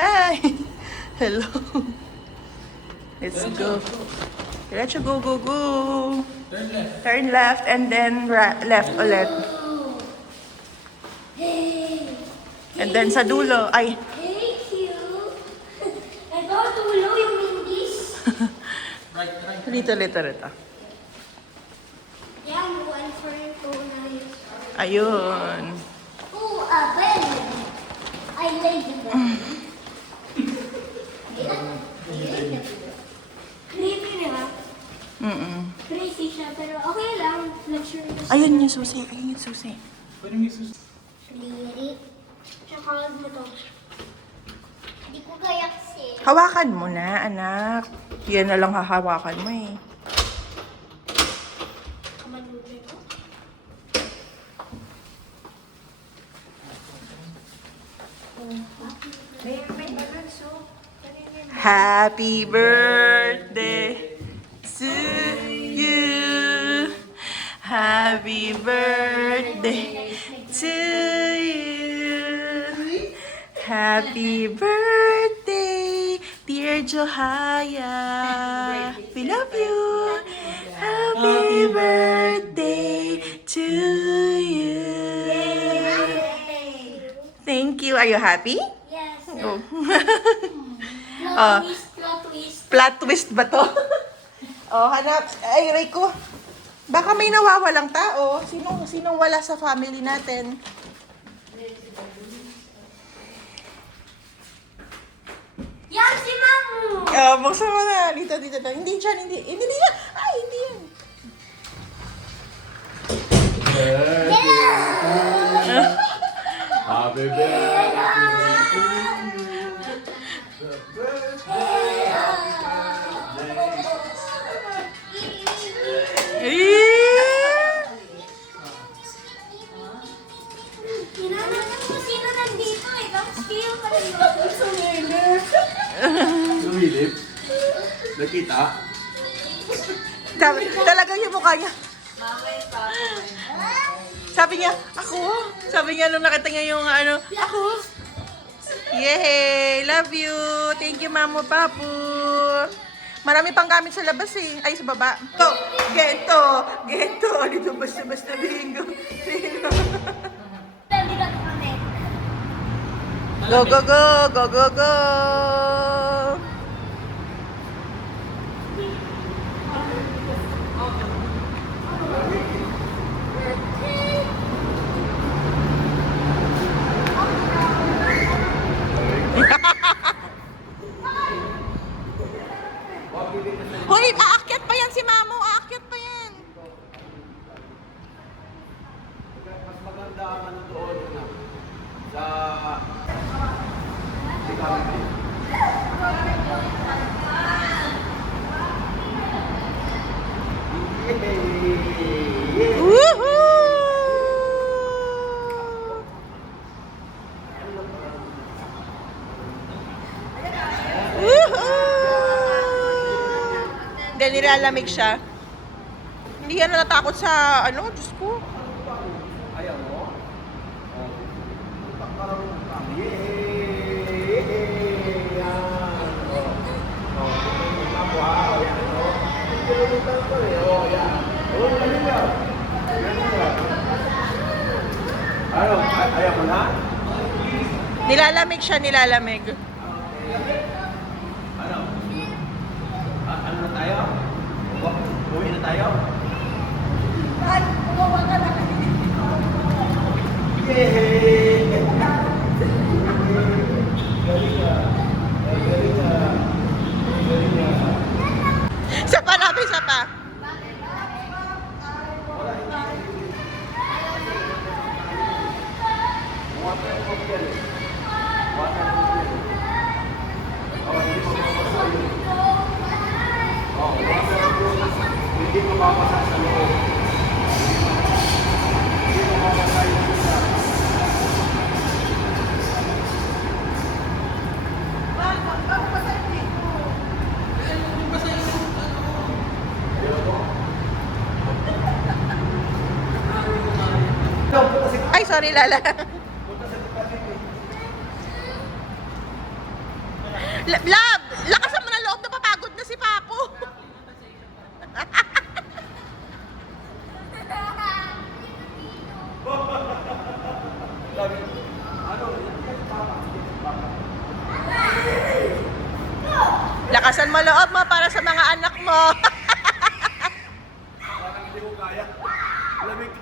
Hi! Hello. Let's go. Let's go, go, go. Turn left. Turn left and then left ulit. Hey! And then sa dulo, ay, Hey, cute! Ito, tulo yung Mindy's. Right, right. rito. Yan, one for toners. Ayun. Oh, a bed. I like the bed. Creepy, di ba? Crazy siya, pero okay lang. Luxury. Ayun yung susi. Ayun yung susi. Pwede mo isus. Lirik. Tsaka mo to. Hindi ko kaya kasi. Hawakan mo na, anak. Yan na lang hahawakan mo eh. Kamalulay ko. Happy birthday to you. Happy birthday to you. Happy birthday, dear Johaya. We love you. Happy birthday to you. Thank you. Are you happy? Yes. Oh. Plot twist, plot twist. Plot twist ba to? Oh, hanap. Ay, Rico. Baka may nawawalang tao. Sinong wala sa family natin? Yan si Mamu! Oh, buksan mo na. Dito lang. Hindi dyan, hindi. Hindi yan. Ay, hindi yan. Happy birthday. Eh! Tinanong mo sino nandito eh. Tapos kayo pa rin. Lumilip. Nakita? Talagang yung mukha niya. Sabi niya, ako. Sabi niya nung nakita niya yung ano, ako. Yay! Love you! Thank you, Mamo Papu! Marami pang gamit sa labas eh. Ay, sa baba. Gento! Dito basta bingo. Nandito kami. Go, go, go! Go, go, go! Hoy, aakyat pa yan si Mamo. Aakyat pa yan. Mas maganda ang ano doon na sa Woohoo! Woohoo! Hindi, nilalamig siya. Hindi yan natatakot sa, ano, Diyos ko. ayaw mo. Ano? Ayaw mo na? Nilalamig siya, nilalamig. Ano? Ano na tayo? Uwi na tayo? Ay, kumawa ka na. Yay! Galing ka. Galing ka. Galing ka. Isa pa, Labi, isa pa. Water cocktail. Water cocktail. Oh, hindi mo mapapasa yun. Oh, water cocktail. Hindi mo mapapasa sa loob. Hindi mo mapapasa yung isa. Ay, sorry, Lala. Punta sa kapatid eh. Love, lakasan mo na loob, napapagod na si Papo. Lakasan mo loob mo para sa mga anak mo. Parang hindi ko kaya. Lamig.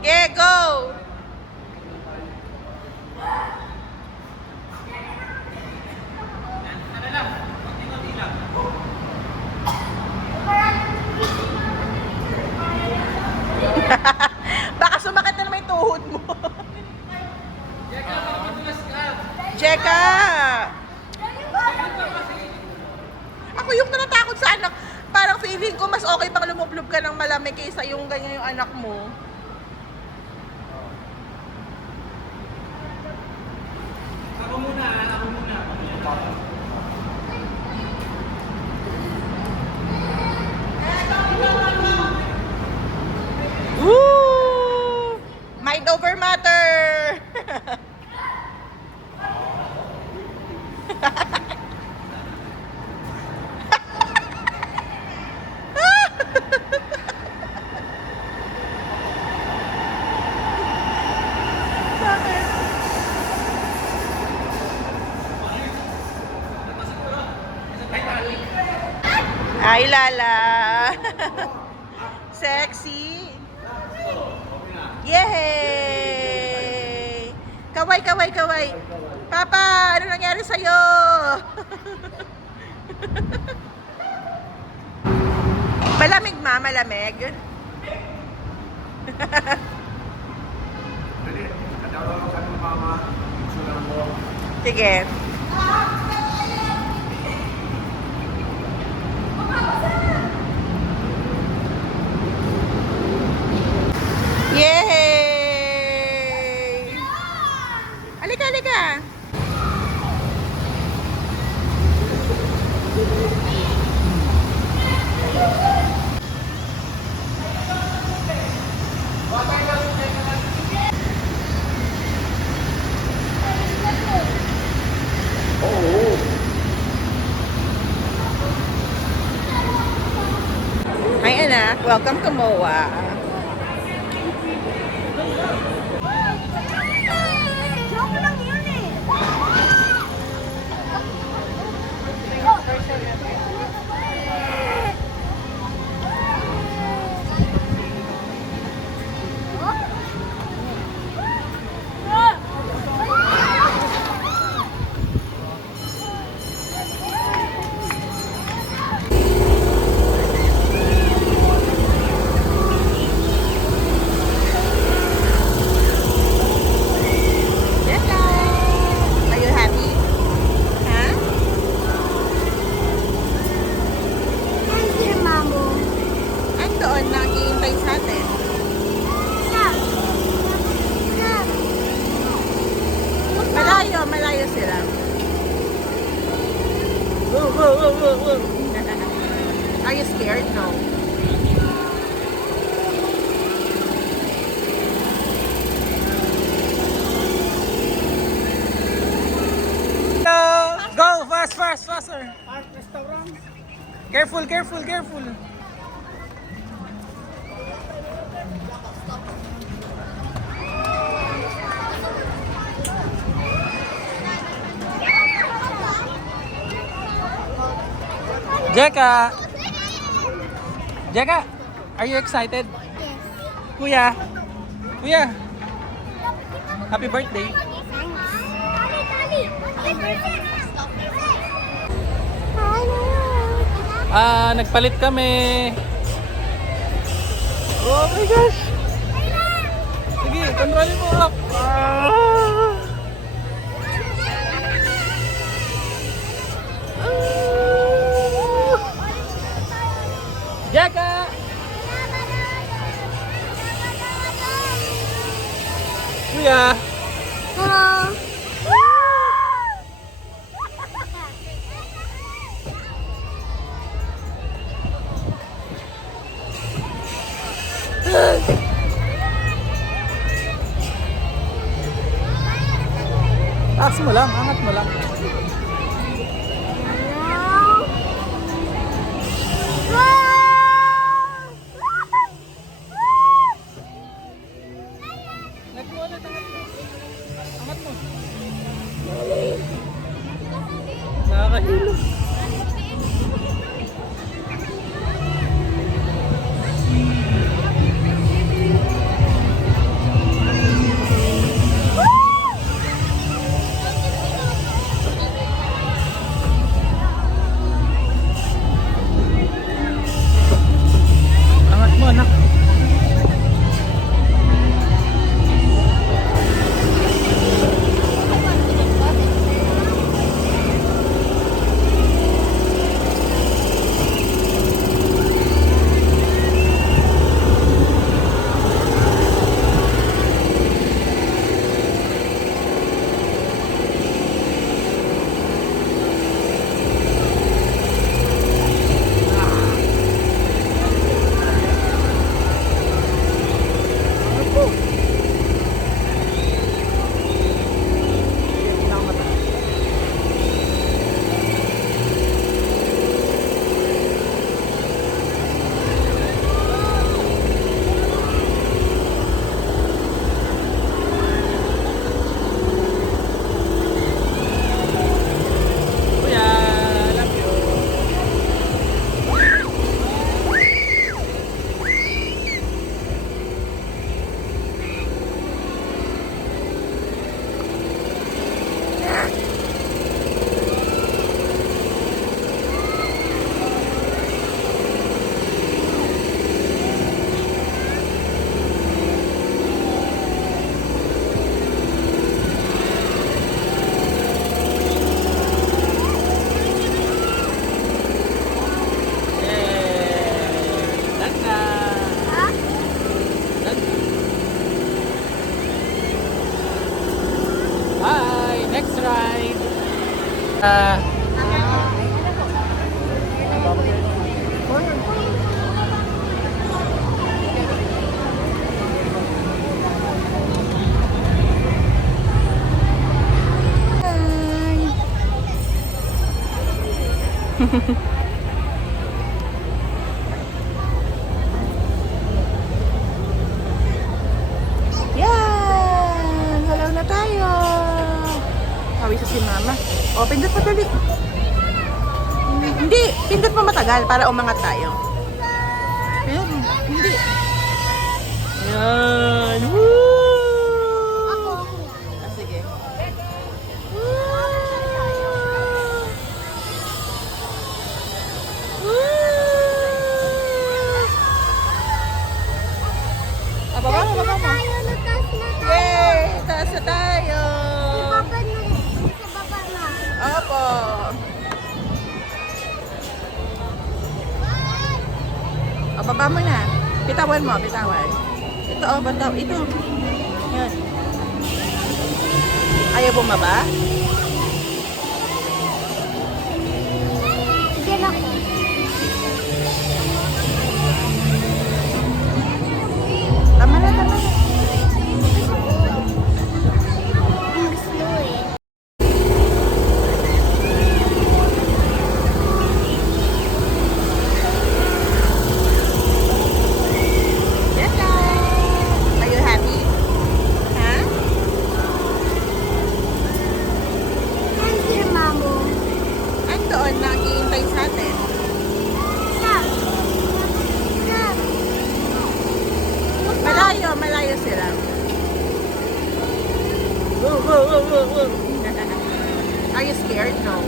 Okay, go! Baka sumakit na naman yung tuhod mo. Jeka! Ako yung natatakot sa anak. Parang feeling ko mas okay pang lumublob ka ng malamig kaysa yung ganyan yung anak mo. Ako muna. Woo! Mind over matter! Bakit? Ay, Lala! Sexy! Yay! Kaway, kaway, kaway! Papa, ano nangyari sa'yo? Malamig ma, malamig. Dali, kadawa ko sa mama. Sulang mo. Sige. Yay! Halika, halika. Oo. Hi anak, welcome to MOA. Joke lang yun eh. Hello! Are you happy? Ha? Thank you, Mamo. Andoon, nag-iintay sa atin. Stop. Stop. Malayo, malayo sila. Woo, woo, woo, woo, woo. Are you scared? No. Hello! Go! Fast, faster! Careful, careful, careful! Jeka! Jeka! Are you excited? Yes. Kuya! Kuya! Happy birthday! Nagpalit kami. Oh my gosh. Sige, kontrolin mo up. Jaka! Kuya! Hello. Taas mo lang, angat mo lang. Angat mo ulit, angat mo. Angat mo. Nakakahilo. Angat mo, anak. Kuya, love you. Yay! Tanda! Tanda! Bye! Next ride! Yan! Halaw na tayo! Hawi sa si mama. O, pindot mo dali. Hindi, pindot mo matagal para umangat tayo. Ayan, hindi. Yan! Woo! Ah, sige. Woo! Ah, baba mo, baba mo. Yay! Taas na tayo! Opo. O, baba mo na. Bitawan mo, bitawan. Ito, oh, bataw. Ito. Yan. Ayaw bumaba? Tama na, tama na. Yata! Are you happy? Ha? Andoon, nag-iintay sa atin. Malayo, malayo sila. Woo, woo, woo, woo, woo. Are you scared? No.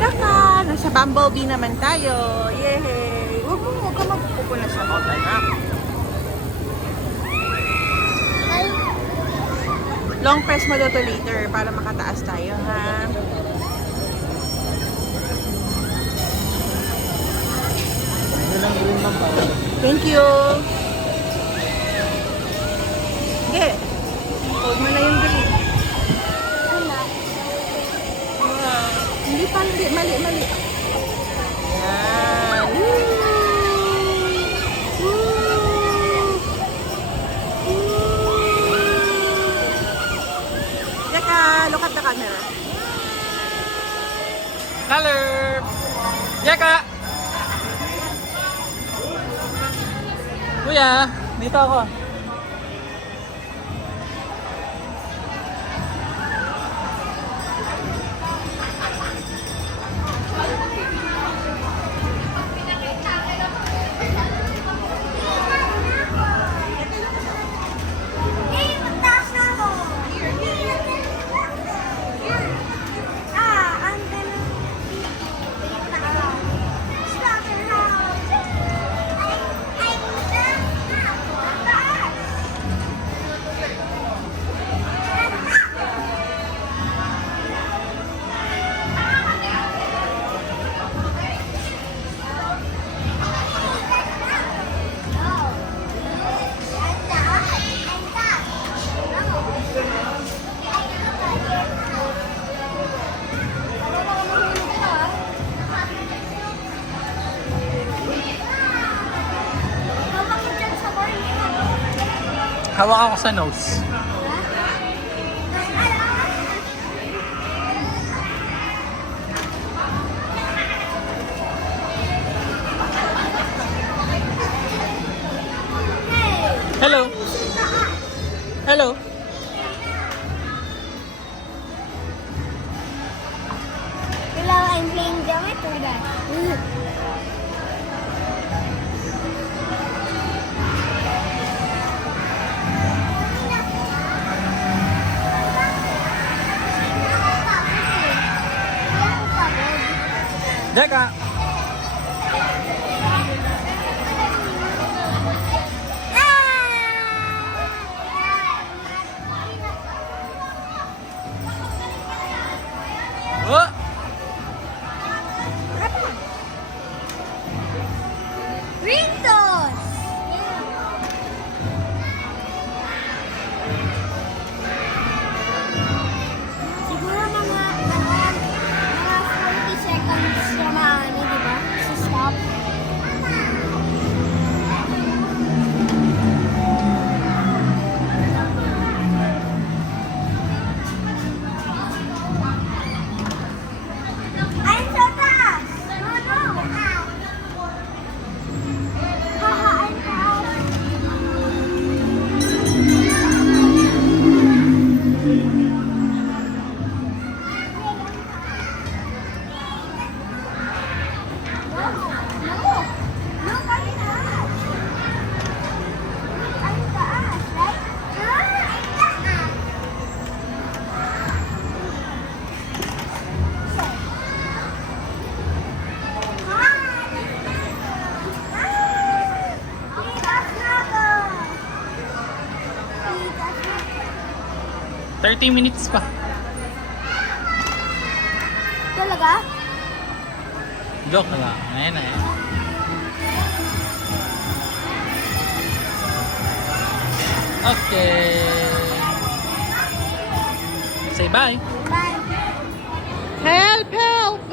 Taka, nasa Bumblebee naman tayo. Yay! Huwag ka magpupo na sa mountain, anak. Long press mo daw to later para makataas tayo, ha? Thank you. Okay. Hold mo na yung green. Hindi pa, hindi. Mali, mali. Yan. Woo! Jeka! Kuya, dito ako. Eh, magtaas na ako. I'm gonna slaughterhouse. Hawak ako sa nose. Hello. Hello. Hello, I'm playing geometry guys. Jeka! Oh! Rintos! Siguro mga 40 seconds na di ba? Stop. I'm so fast! No, no! Haha, I'm fast! No, no, look at that! Ang taas, right? Ang taas! Hi! 30 minutes pa. Talaga? Joke na lang. Ayan na eh. Okay. Say bye. Bye. Help! Help!